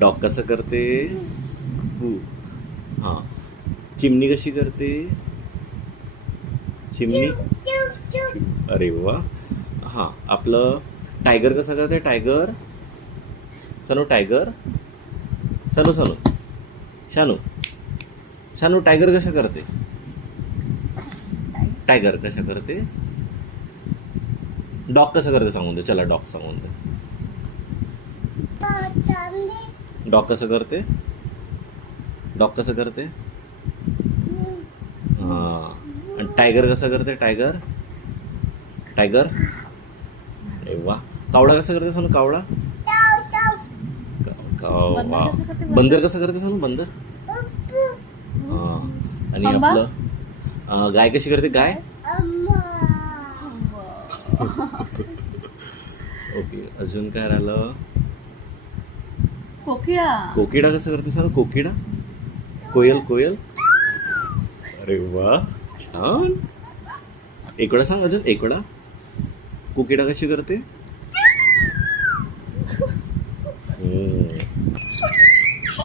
Dog कसं करते? बू. हां. चिमणी कशी करते? चिमणी. अरे वा. हां, आपलं टायगर कसं करते? Tiger. Sanu tiger. Sanu Sanu Shanu Shanu tiger कशा करते? टायगर कशा करते? डॉग कसं करते सांगून दे. चला डॉग सांगून दे. डॉग कसं करते? डॉग कसं करते? हां. आणि टायगर कसं करते? टायगर. टायगर. अरे वा. कावळा कसं करते सांगू? कावळा. वा. बंदर कसं करते सांगू? बंदर. हां. आणि आपलं गाय कशी करते? गाय. ओके. अजून काय राहिलं? कोकिळा. कोकिडा कसं करते सांग? कोकिडा. कोयल. कोयल. अरे वा. छान. एकोडा सांग अजून. एकोडा. कोकिडा कशी करते?